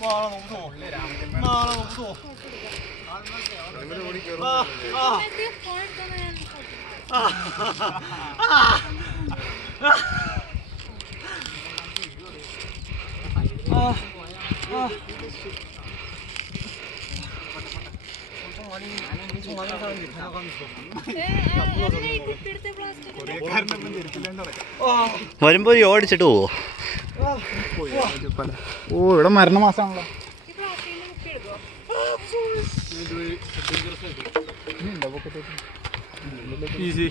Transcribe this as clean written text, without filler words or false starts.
와, 나 너무 무서워. 나 너무 무서워. 엄청 많은 사람들이 다가가면서 വരുമ്പോ ഈ ഓടിച്ചിട്ട് പോവോ? ഓ ഇവിടെ മരണമാസമാണല്ലോ. ഈസി.